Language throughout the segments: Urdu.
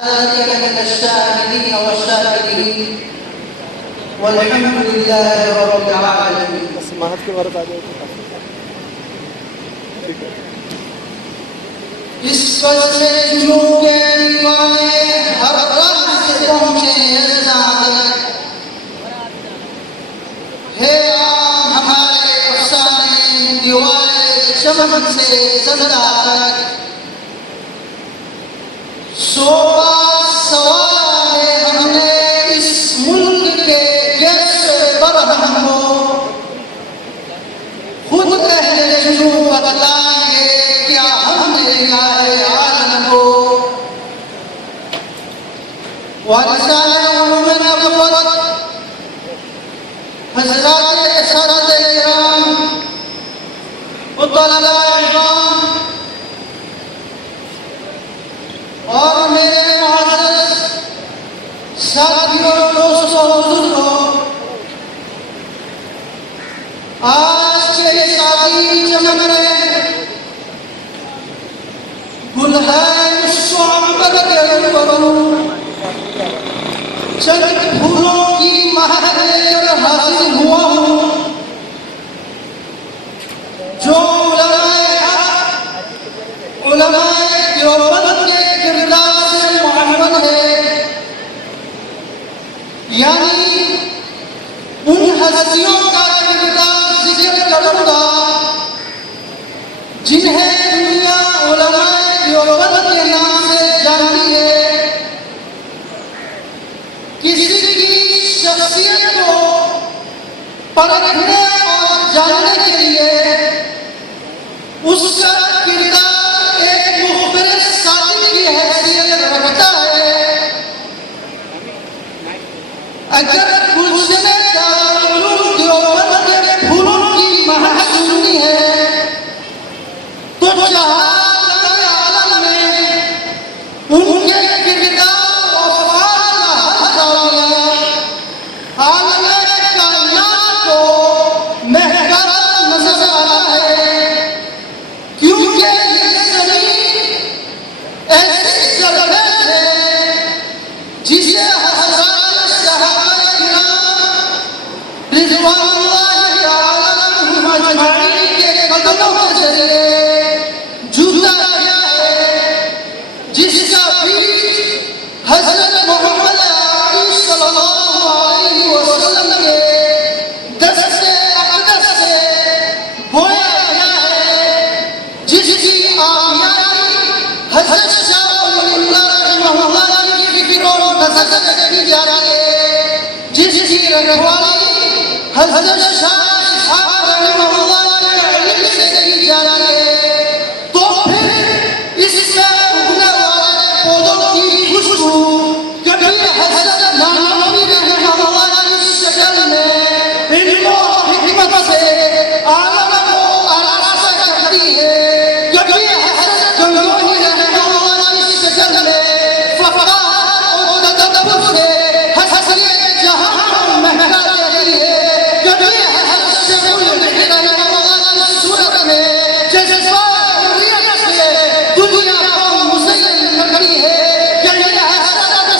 لك الشاهدين والشاكرين والحمد لله رب العالمين. سماعت کے بارے میں اس فصل جنوب کے دیوانے ہر رات سے پہنچے ہیں سعادت ہے عام ہمارے افسانے دیوارے چمن سے زندہ تک صوبہ سوال ہے ہم نے اس ملک کے گیس برہم کو خود اہل جنوب بتلائیں گے کیا ہم نے آئے عالم کو وارثان علوم نبوت حضرات اساتذہ کرام طلباء اکرام اور میرے معزز ساتھیوں دوستوں بزرگوں، آج کے اس عظیم چمن میں گلہائے الصعبہ کے اوپر چند پھولوں کی مہک لے کر حاضر ہوا ہوں جو علماء حق، علماء دیوبند کے کردار سے معاون ہے، یعنی ان ہستیوں کا کردار ذکر کروں گا جنہیں دنیا علماء دیوبند کے نام سے جانتی ہے۔ کسی کی شخصیت کو پرکھنے اور جاننے کے لیے اس کا کردار ایک مخبر ساتھی کی حیثیت رکھتا ہے۔ اگر گلشن دارالعلوم دیوبند کے پھولوں کی مہک سننی ہے تو جہان عالم میں ان کے کردار و افعال کا حصہ عالم کائنات کو مہکتا نظر آ رہا ہے، کیونکہ یہ زمین ایسی سرزمین ہے جسے حضرات صحابہ کرام رضوان اللہ تعالیٰ عنہم اجمعین کے قدموں کے ذریعے جوتا گیا ہے، جس کا بیج حضرت محمد عربی صلی اللہ علیہ وسلم کے دست اقدس سے بویا گیا ہے، جس کی آمیاری حضرت شاہ ولی اللہ رحمہ اللہ کی فکر و نظر کی جا رہی ہے، جس کی رکھوالی حضرت شاہ اسحاق رحمہ اللہ کے علم سے کی جا رہی ہے، تو پھر اس سے اگنے والے پودوں کی خوشبو کبھی حضرت نانوی رحمہ اللہ کی شکل میں علم و حکمت سے عالم کو آراستہ کرتی ہے، کبھی حضرت گنگوہی رحمہ اللہ کی شکل میں فقاہت و تدبر سے حسنیت جہاں کو مہکا دیتی ہے، کبھی حضرت شیخ الہند رحمہ اللہ کی صورت میں جذبہ حریت سے دنیا کو مزین کرتی ہے، کبھی حضرت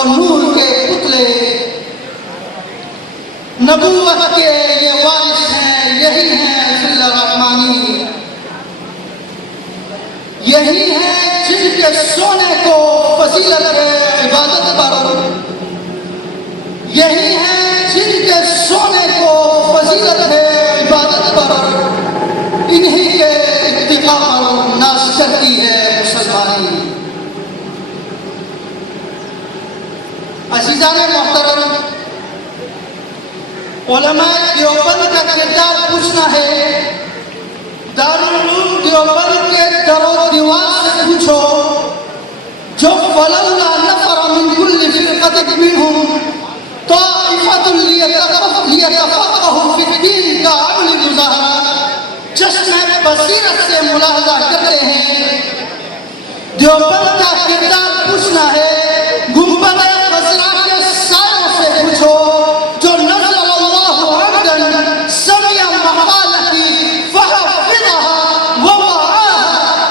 اور نور کے پتلے نبوت کے یہ وارث ہیں، یہی ہیں ذل الرحمانی، یہی ہیں جن کے سونے کو فضیلت ہے عبادت پر، یہی ہیں جن کے سونے کو فضیلت ہے عبادت پر، انہی کے اتقاء پر ناز کرتی ہے مسلمانی۔ عزیزان محترم، علماء دیوبند کا کردار پوچھنا ہے، دارالعلوم دیوبند کے در و دیوار سے پوچھو، جو فلولا نفر من كل فرقة منهم طائفة ليتفقهوا في الدين کا عملی مظاہرہ چشم بصیرت سے ملاحظہ کرتے ہیں۔ دیوبند کا کردار پوچھنا ہے، گنبد خضرا کے سایوں سے پوچھو، جو نزل اللہ عبدا سمع مقالتی فحفظها ووعاها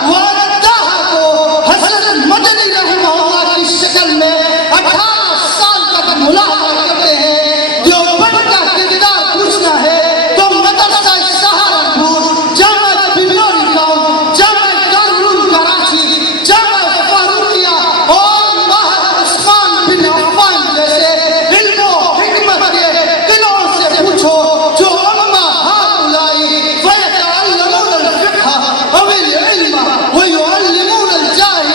ورداها کو حسن مدنی رحمہ اللہ کی شکل میں 18 سال تک ملاحظہ کرتے ہیں۔ دیوبند کا کردار پوچھنا ہے تو مدرسہ سہارنپور، جامعہ بملوری گاؤں، جامعہ دارالعلوم کراچی، جامعہ فاروقیہ اور ماہر عثمان بن عفان جیسے علم و حکمت کے قلعوں سے پوچھو، جو اما ہؤلاء فیتعلمون الفقہ او العلم ویعلمون الجاہل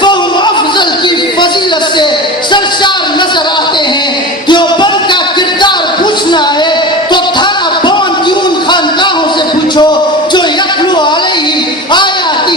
فهم افضل کی فضیلت سے سرشار نظر آتے ہیں۔ دیوبند کا کردار پوچھنا ہے تو تھانہ بھون کی ان خانقاہوں سے پوچھو، جو یتلو علیہم آیاتہ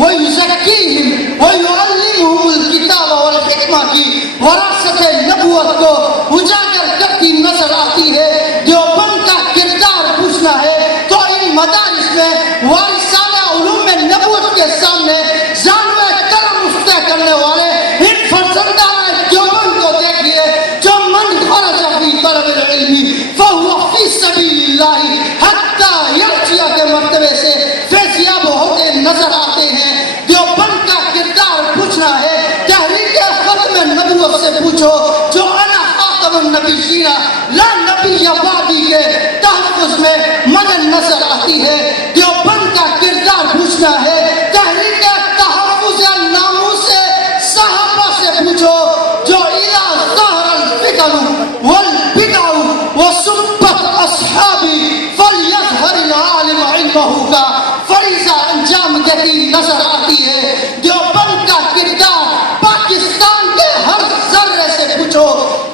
ویزکیہم ویعلمہم الکتاب والحکمہ کی وراثت نبوت کو اجاگر کرتی نظر آتی ہے۔ دیوبند کا کردار پوچھنا ہے تو ان مدارس میں وارثان علوم نبوت کے سامنے زانوِ کرم مفتح کرنے والے ان فرزندان دیوبند کو دیکھیے، جو من خرج فی طلب العلم فهو فی سبیل اللہ حتی یرجع کے مرتبے سے فیضیاب ہوتے نظر آتے ہیں۔ دیوبند کا کردار پوچھنا ہے، تحریک ختم نبوت سے پوچھو، جو انا خاتم النبیین لا نبی بعدی کے تحفظ میں مدن نظر آتی ہے۔ دیوبند کا کردار پوچھنا ہے، تحریک تحفظ ناموس صحابہ سے پوچھو، جو اذا ظہر الفتن والبدع وسبت اصحابی فلیظہر العالم علمہ کا فریضہ انجام دیتی نظر آتی ہے۔ دیوبند کا کردار پاکستان کے ہر ذرے سے پوچھو،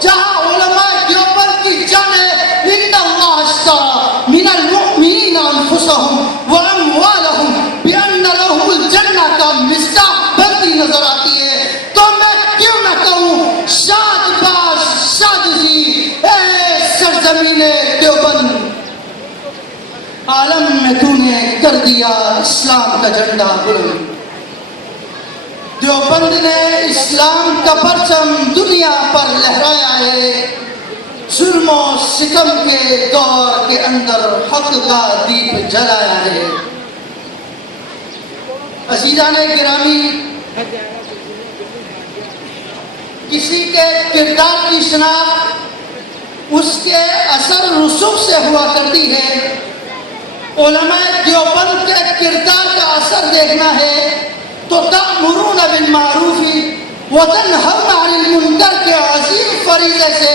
جہاں علماء دیوبند کی جانیں ان اللہ اشتری من المؤمنین انفسهم واموالهم بان لهم الجنہ کا مصداق بنتی نظر آتی ہے۔ تو میں کیوں نہ کہوں، شاد باش شاد جی اے سرزمین دیوبند، عالم میں تو نے کر دیا اسلام کا جھنڈا بلند۔ دیوبند نے اسلام کا پرچم دنیا پر لہرایا ہے، ظلم و ستم کے دور کے اندر حق کا دیپ جلایا ہے۔ عزیزان گرامی، کسی کے کردار کی شناخت اس کے اثر رسوخ سے ہوا کرتی ہے۔ علماء دیوبند کے کردار کا اثر دیکھنا ہے تو تأمرون بالمعروف وتنہون عن المنکر کے عظیم فریضے سے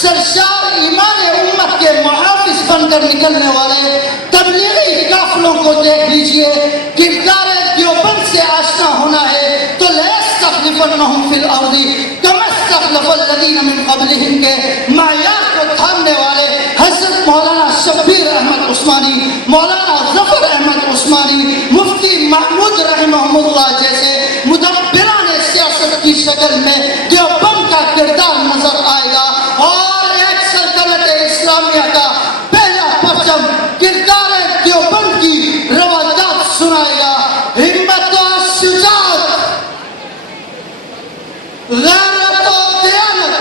سرشار ایمان امت کے محافظ بن کر نکلنے والے تبلیغی قافلوں کو دیکھ لیجئے۔ کردار دیوبند سے آشنا ہونا ہے تو لَيَسْتَخْلِفَنَّهُمْ فِي الْأَرْضِ كَمَا اسْتَخْلَفَ الَّذِينَ مِنْ قَبْلِهِمْ کے معیار کو تھامنے والے حضرت مولانا شبیر احمد عثمانی، مولانا ظفر احمد عثمانی، مفتی محمود رحمہ اللہ جیسے مدبران سیاست کی شکل میں دیوبند کا کردار نظر آئے گا، اور ایک سلطنت اسلامیہ کا پہلا پرچم کردار دیوبند کی روایات سنائے گا۔ ہمت و شجاعت، غیرت و دیانت،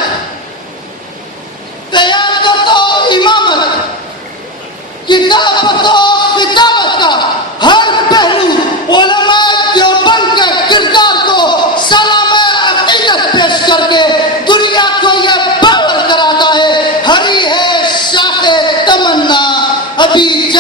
قیادت و امامت، کتابت و خطابت کا ہر پہلو علماء دیوبند کے کردار کو سلام عقیدت پیش کر کے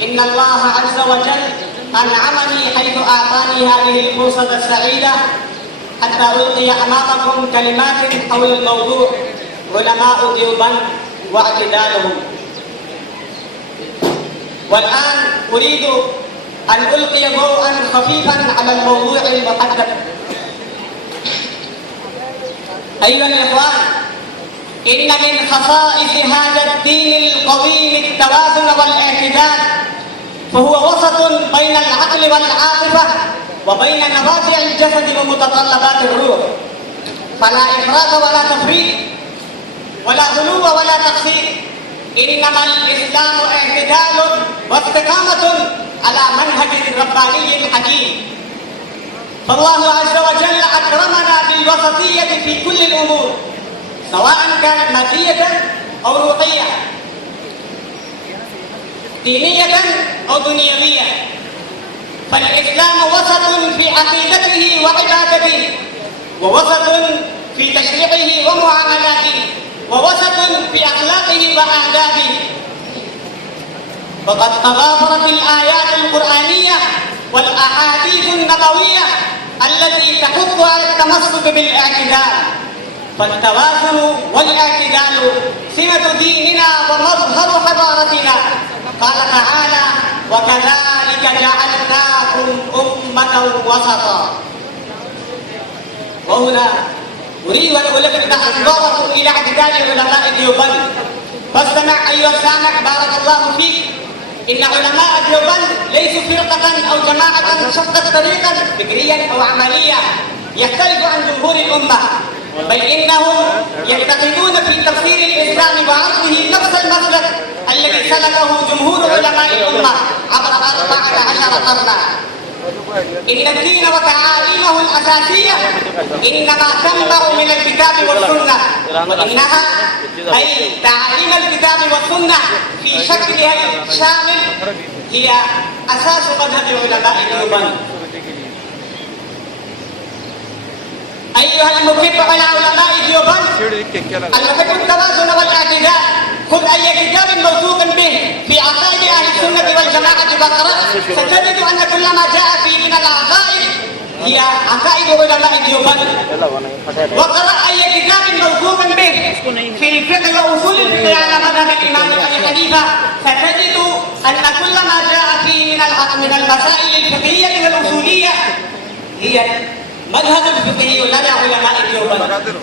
إن الله عز وجل أنعمني حيث أعطاني هذه الفرصة السعيدة حتى ألقي أمامكم كلمات حول الموضوع علماء ديوبند واعتدالهم. والآن أريد أن ألقي ضوءا خفيفا على الموضوع المحدد. أيها الإخوان، إن من خصائص هذا الدين القويم التوازن والاعتدال، فهو وسط بين العقل والعاطفة وبين نباتع الجسد ومتطلبات الروح، فلا إفراط ولا تفريط ولا غلو ولا تقصير، إنما الإسلام اعتدال واستقامة على منهج رباني حكيم. فالله عز وجل أكرمنا بالوسطية في كل الأمور سواء كانت مادية أو روحية، دينية أو دنيوية. فالإسلام وسط في عقيدته وعبادته، ووسط في تشريعه ومعاملاته، ووسط في أخلاقه وآدابه. وقد تضافرت الآيات القرآنية والأحاديث النبوية التي تحث على التمسك بالاعتدال. فالتوازن والاعتدال سمة ديننا ومظهر حضارتنا. قال تعالى: وكذلك جعلناكم أمة وسطا. وهنا أريد أن ألفت أنظاركم إلى اعتدال علماء ديوبند. فاستمع أيها السامع بارك الله فيك. إن علماء ديوبند ليسوا فرقة أو جماعة شتت طريقا فكريا أو عمليا يختلف عن جمهور الأمة، بل إنهم يعتقدون في تفسير الإسلام وعرضه نفس المسلك الذي سلكه جمهور علماء الأمة عبر 14 قرنا. إن الدين وتعاليمه الأساسية إنما تنبع من الكتاب والسنة، وإنها أي تعاليم الكتاب والسنة في شكلها الشامل هي أساس مذهب علماء ديوبند. أيها المحب على علماء ديوبند، المحب التوازن والاعتدال، خذ أي كتاب موثوق به في عقائد أهل السنة والجماعة فاقرأ، ستجد أن كل ما جاء فيه من العقائد هي عقائد علماء ديوبند. وقرأ أي كتاب موثوق به في الفقه وأصول الفقه على مذهب الإمام أبي حنيفة ستجد أن كل ما جاء فيه من المسائل الفقهية والأصولية هي مذهب الفقهي لدى علماء ديوبند.